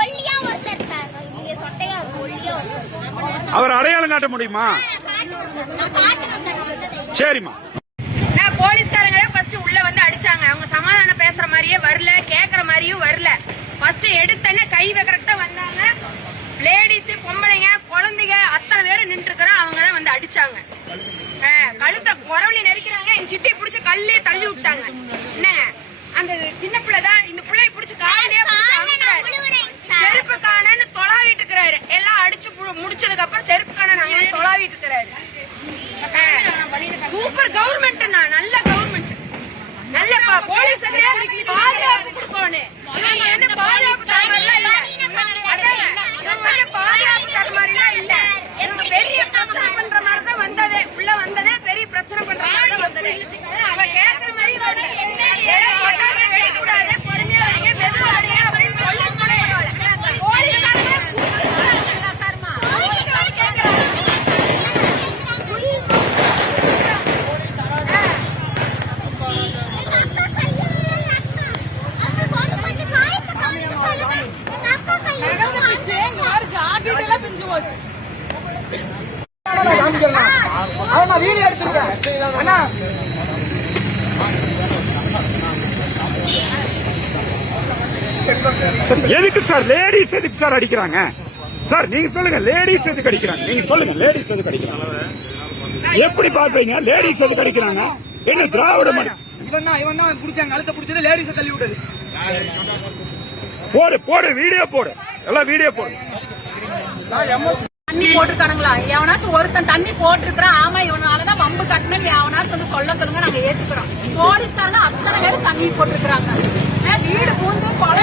ஒல்லியா ஒருத்தர் அவர் அடையாளம் காட்ட முடியுமா? சரிம்மா. நான் போலீஸ்காரங்களே ஃபர்ஸ்ட் உள்ள வந்து அடிச்சாங்க. அவங்க சமாதானம் பேசுற மாதிரியே வரல கேக்குற மாதிரியும் வரல. ஃபர்ஸ்ட் எடுத்தனே கை வைக்கிறதுக்கு தான் வந்தாங்க. லேடிஸ் பொம்பளைங்க குழந்தைங்க அத்தனை பேர் நின்று அவங்க தான் வந்து அடிச்சாங்க. கழுத்தை குரவழி நெரிக்கிறாங்க. என் சிட்டி பிடிச்சி கல்லே தள்ளி விட்டாங்க. போலீஸ் பாதுகாப்பு கொடுக்கணும். அவன் வீடியோ எடுத்திருக்கேன் அண்ணா எதுக்கு சார்? லேடிஸ் எதுக்கு சார் அடிக்கிறாங்க? சார் நீங்க சொல்லுங்க. லேடிஸ் எதுக்கு அடிக்கிறாங்க? நீங்க சொல்லுங்க. லேடிஸ் எதுக்கு அடிக்கிறாங்க? எப்படி பாக்குறீங்க லேடிஸ் எதுக்கு அடிக்கிறாங்க? என்ன திராவிட போடு போடு வீடியோ போடு. எல்லாம் வீடியோ போடு. தண்ணி போட்டிருக்கானுங்களா? எவனாச்சும் ஒருத்தன் தண்ணி போட்டிருக்கிறான். ஆமா இவனாலதான் பம்பு கட்டணும் எவனாச்சும் வந்து சொல்ல சொல்லுங்க நாங்க ஏத்துக்கிறோம். போலீஸ்காரங்க அத்தனை பேரும் தண்ணி போட்டிருக்கிறாங்க. வீடு பூந்து கொலை